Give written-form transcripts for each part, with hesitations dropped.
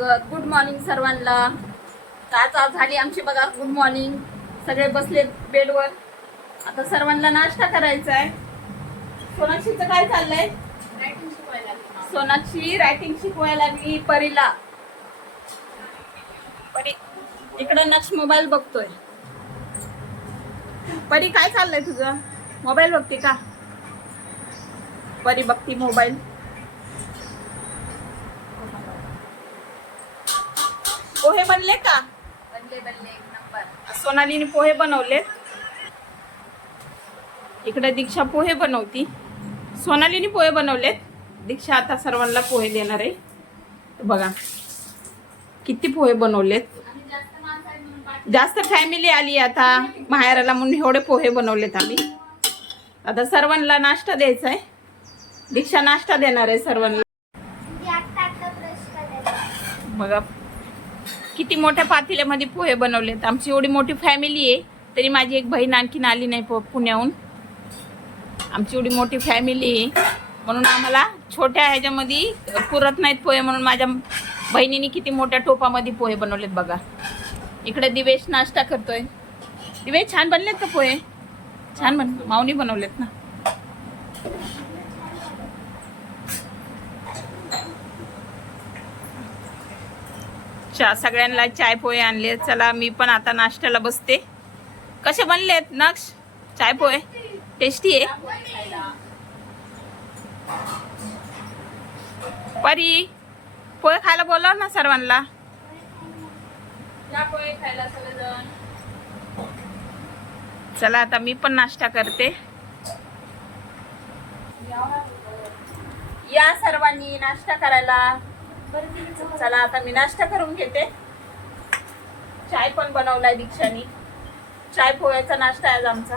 स्वागत. Good morning सर्वांना. आज झाली आमची बघा गुड मॉर्निंग. सगळे बसले बेडवर. आता सर्वांना नाश्ता करायचा आहे. सोनाक्षीचं काय चाललंय? रायटिंग शिकवायला. सोनाक्षी रायटिंग शिकवायला लागली परीला. परी इकडं नक्ष मोबाईल बघतोय. परी काय चाललंय तुझं? मोबाईल बघते का? परी बघती मोबाईल. पोहे बनले का? बनले एक नंबर. सोनालीने पोहे बनवले. इकडे दीक्षा पोहे बनवती. सोनालीने पोहे बनवलेत. दीक्षा आता सर्वांना पोहे देणार आहे. बघा किती पोहे बनवलेत. जास्त फॅमिली आली आता माहेराला म्हणून एवढे पोहे बनवलेत आम्ही. आता सर्वांना नाश्ता द्यायचा आहे. दीक्षा नाश्ता देणार आहे सर्वांना. बघा किती मोठ्या पातेल्यामध्ये पोहे बनवलेत. आमची एवढी मोठी फॅमिली आहे तरी माझी एक बहीण आणखीन आली नाही पुण्याहून. आमची एवढी मोठी फॅमिली आहे म्हणून आम्हाला छोट्या ह्याच्यामध्ये पुरत नाहीत पोहे, म्हणून माझ्या बहिणीने किती मोठ्या टोपामध्ये पोहे बनवलेत बघा. इकडे दिवेश नाश्ता करतोय. दिवेश छान बनलेत का पोहे? छान माऊनी बनवलेत ना. सगळ्यांना चाय पोहे आणले. चला मी पण आता नाश्त्याला बसते. कसे बनलेत नक्ष चाय पोहे? टेस्टी आहे. परी पोहे खायला बोलाव ना सर्वांना. पोहे खायला सगळेजण. चला आता मी पण नाश्ता करते. या सर्वांनी नाश्ता करायला. चला आता मी नाश्ता करून घेते. चाय पण बनवलाय दीक्षानी. चाय पोह्याचा नाश्ता आहे आज आमचा.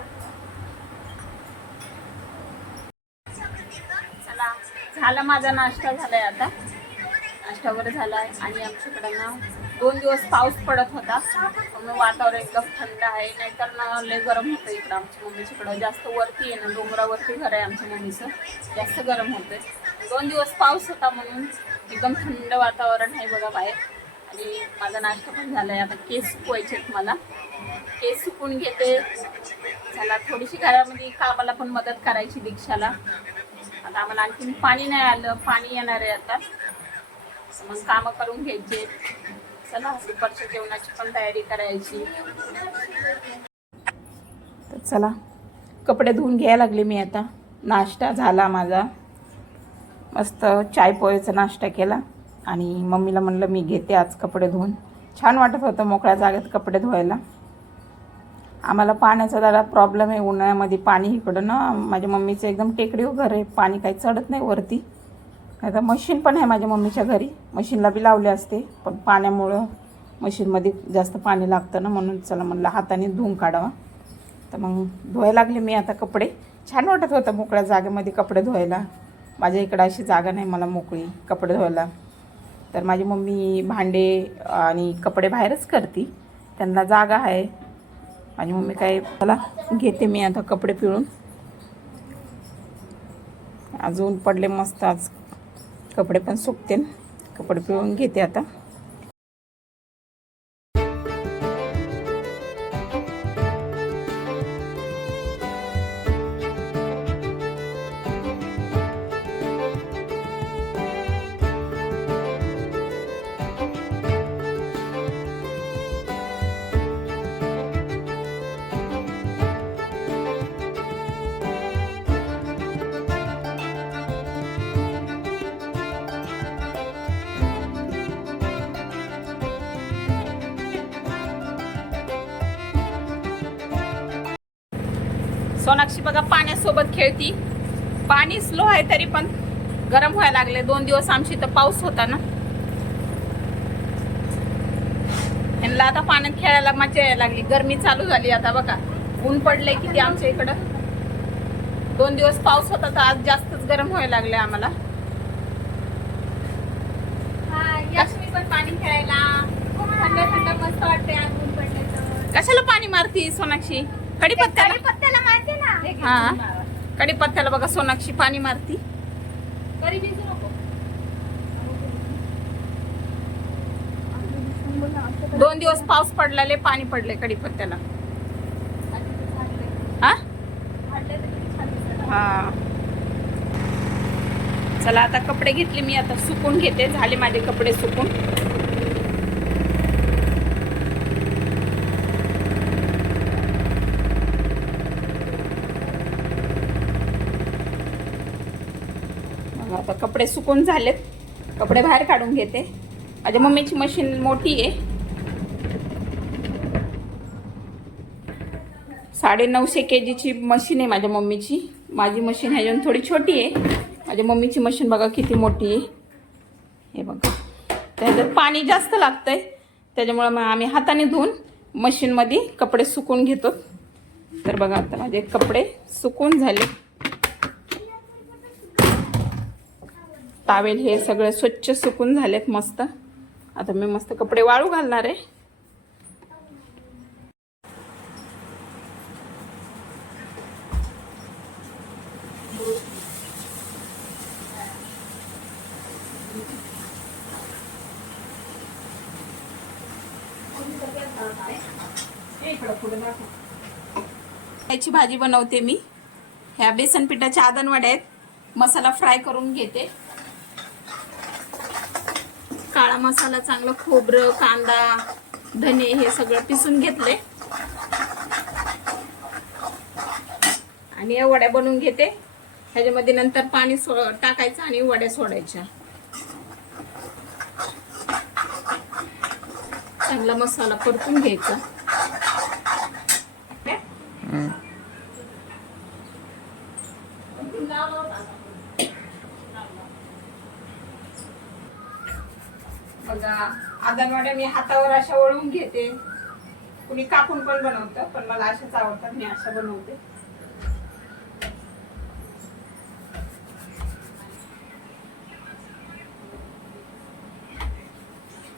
चला झाला माझा नाश्ता झालाय. आता नाश्ता वगैरे झालाय. आणि आमच्याकडे ना 2 दिवस पाऊस पडत होता म्हणून वातावरण एकदम थंड आहे. नाहीतर ना लय गरम होतं इकडं. आमच्या मम्मीच्याकडं जास्त वरती आहे ना, डोंगरावरती घर आहे आमच्या मम्मीचं. जास्त गरम होतंय. 2 दिवस पाऊस होता म्हणून एकदम थंड वातावरण आहे बघा बाहेर. आणि माझा नाश्ता पण झालाय. आता केस सुकवायचे आहेत मला. केस सुकवून घेते. चला थोडीशी घरामध्ये कामाला पण मदत करायची दीक्षाला. आता आम्हाला आणखीन पाणी नाही आलं. पाणी येणार आहे आता. मग कामं करून घ्यायचे. चला दुपारच्या जेवणाची पण तयारी करायची. तर चला कपडे धुवून घ्यायला लागले मी आता. नाश्ता झाला माझा. मस्त चाय पोहेचा नाश्ता केला. आणि मम्मीला म्हणलं मी घेते आज कपडे धुवून. छान वाटत होतं मोकळ्या जागेत कपडे धुवायला. आम्हाला पाण्याचा जरा प्रॉब्लेम आहे उन्हाळ्यामध्ये. पाणी इकडं ना माझ्या मम्मीचं एकदम टेकडीवर घर आहे. पाणी काही चढत नाही वरती. आता मशीन पण आहे माझ्या मम्मीच्या घरी. मशीनला बी लावले असते पण पाण्यामुळं मशीनमध्ये जास्त पाणी लागतं ना, म्हणून चला म्हणलं हाताने धुवून काढावा. तर मग धुवायला लागले मी आता कपडे. छान वाटत होतं मोकळ्या जागेमध्ये कपडे धुवायला. माझ्या इकडं अशी जागा नाही मला मोकळी कपडे धुवायला. तर माझी मम्मी भांडे आणि कपडे बाहेरच करते. त्यांना जागा आहे. माझी मम्मी काय मला घेते मी आता कपडे पिळून. अजून पडले मस्त. आज कपडे पण सुकते. कपडे पिळून घेते आता. सोनाक्षी बघा पाण्यासोबत खेळती. पाणी स्लो आहे तरी पण गरम व्हायला लागले. 2 दिवस आमची तर पाऊस होता ना. ह्यांना आता पाण्यात खेळायला मजा यायला लागली. गरमी चालू झाली आता बघा. ऊन पडले किती आमच्या इकडं. 2 दिवस पाऊस होता तर आज जास्तच गरम व्हायला लागले आम्हाला. यशमी पण पाणी खेळायला. थंड थंड मस्त वाटते आज ऊन पडल्याचं. कशाला पाणी मारती सोनाक्षी? कढीपत्त्याला मारते ना. हा कढीपत्त्याला बघा सोनाक्षी पाणी मारती. करी भिजू नको. 2 दिवस पाऊस पडलेले, पाणी पडले कढीपत्त्याला. हा हा. चला आता कपडे घेतले मी, आता सुकून घेते. झाले माझे कपडे सुकून. आता कपडे सुकून झालेत, कपडे बाहेर काढून घेते. माझ्या मम्मीची मशीन मोठी आहे, 950 kgची मशीन आहे माझ्या मम्मीची. माझी मशीन ह्याच्यानं थोडी छोटी आहे. माझ्या मम्मीची मशीन बघा किती मोठी आहे. हे बघा, त्याच्यात पाणी जास्त लागतंय, त्याच्यामुळे मग आम्ही हाताने धुवून मशीनमध्ये कपडे सुकून घेतो. तर बघा आता माझे कपडे सुकून झाले. टावेल हे सगळे स्वच्छ सुकून झालेत मस्त. आता मी मस्त कपडे वाळू घालणार आहे. याची भाजी बनवते मी. ह्या बेसन पिठाच्या आदनवड्या आहेत. मसाला फ्राय करून घेते. काळा मसाला, चांगलं खोबरं, कांदा, धने हे सगळं पिसून घेतले आणि या वड्या बनवून घेते. ह्याच्यामध्ये नंतर पाणी टाकायचं आणि वड्या सोडायच्या. चांगला मसाला परतून घ्यायचा. बघा आदनवड्या मी हातावर अशा वळून घेते. कुणी कापून पण बनवतं, पण मला अशाच आवडतात. मी अशा बनवते.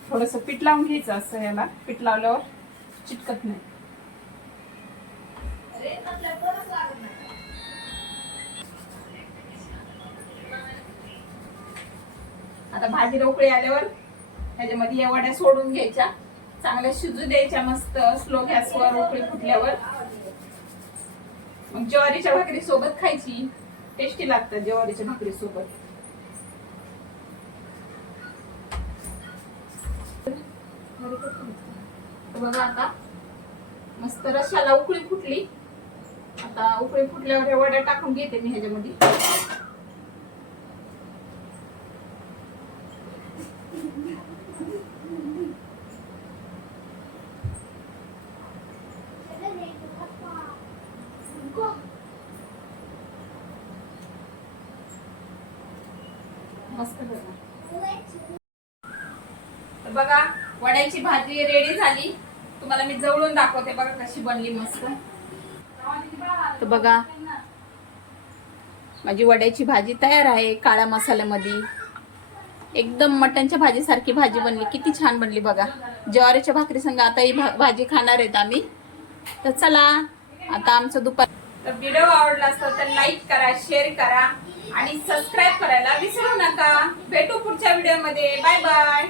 थोडस पीठ लावून घ्यायचं असं. याला पीठ लावल्यावर चिटकत नाही. आता भाजी उकळी आल्यावर ह्याच्यामध्ये या वड्या सोडून घ्यायच्या. चांगल्या शिजू द्यायच्या मस्त स्लो गॅसवर. उकळी फुटल्यावर मग ज्वारीच्या भाकरी सोबत खायची. टेस्टी लागतात ज्वारीच्या भाकरी सोबत. बघा आता मस्त रश्याला उकळी फुटली. आता उकळी फुटल्यावर ह्या वड्या टाकून घेते मी ह्याच्यामध्ये. मस्त बघा वड्याची भाजी रेडी झाली. तुम्हाला मी जवळून दाखवते बघा कशी बनली मस्त. तर बघा माझी वड्याची भाजी तयार आहे. काळ्या मसाल्यामध्ये एकदम मटणच्या भाजी सारखी भाजी बनली. किती छान बनली बघा. ज्वारीच्या भाकरी संग आता ही भाजी खाणार आहेत आम्ही. तर चला आता आमचं दुपार. तर व्हिडिओ आवडला असेल तर लाईक करा, शेअर करा आणि सबस्क्राईब करायला विसरू नका. भेटू पुढच्या व्हिडिओ मध्ये. Bye bye.